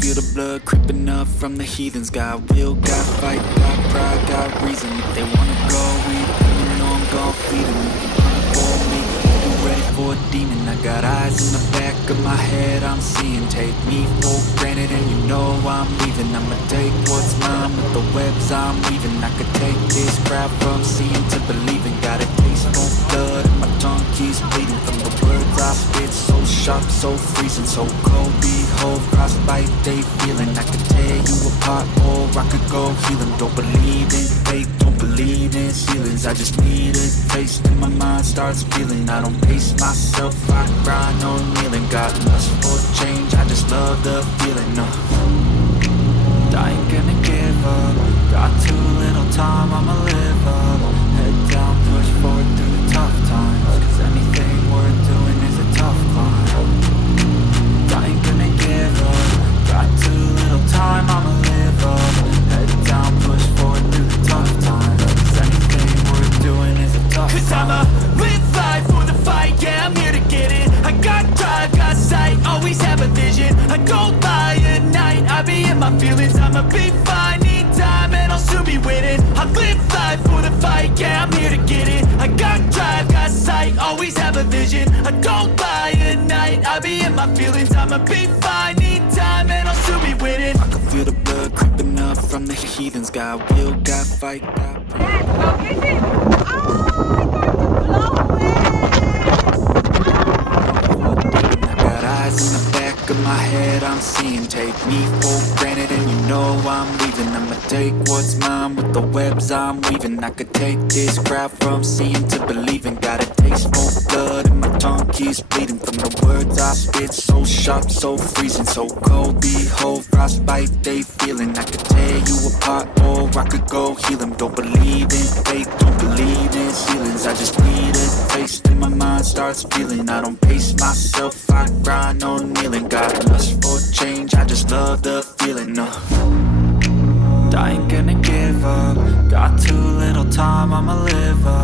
feel the blood creeping up from the heathens. Got will, got fight, got pride, got reason. If they wanna go eat, you know I'm gon' feed them. You can run for me, you ready for a demon. I got eyes in the back of my head, I'm seeing. Take me for granted and you know I'm leaving. I'ma take what's mine with the webs I'm weaving. I could take this crowd from seeing to believing. Got a taste for blood and my tongue keeps bleeding from the words I spit. So sharp, so freezing, so cold. Behold, frostbite they feeling. I could tear you apart or I could go heal them. Don't believe in fate, don't believe in ceilings. I just need a taste and my mind starts feeling. I don't pace myself, I grind on kneeling. Got lust for change, I just love the feeling. I ain't gonna give up. Got too little time, I'ma live up. Head down, push forward through the tough times. Cause anything worth doing is a tough climb. I ain't gonna give up. Got too little time, I'ma live up. Head down, push forward through the tough times. Cause anything worth doing is a tough climb. Cause I'ma live life for the fight, yeah, I'm here to get it. I got drive, got sight, always have a vision. I go by at night, I be in my feelings. I'ma be fine, need time, and I'll soon be winning. I live life for the fight, yeah, I'm here to get it. I got drive, got sight, always have a vision. I go by at night, I be in my feelings. I'ma be fine, need time, and I'll soon be winning. I can feel the blood creeping up from the heathens. Got will, got fight, got pride. Eyes in the back of my head, I'm seeing. Take me for granted and you know I'm leaving. I'ma take what's mine with the webs I'm weaving. I could take this crowd from seeing to believing. Got a taste for blood and my tongue keeps bleeding from the words I spit. So sharp, so freezing, so cold. Behold, frostbite they feeling. I could tear you apart or I could go heal them. Don't believe in fate, don't believe in ceilings. I just need a taste and my mind starts feeling. I don't pace myself, I grind on kneeling. Got lust for change, I just love the feeling. I ain't gonna give up. Got too little time, I'ma live up.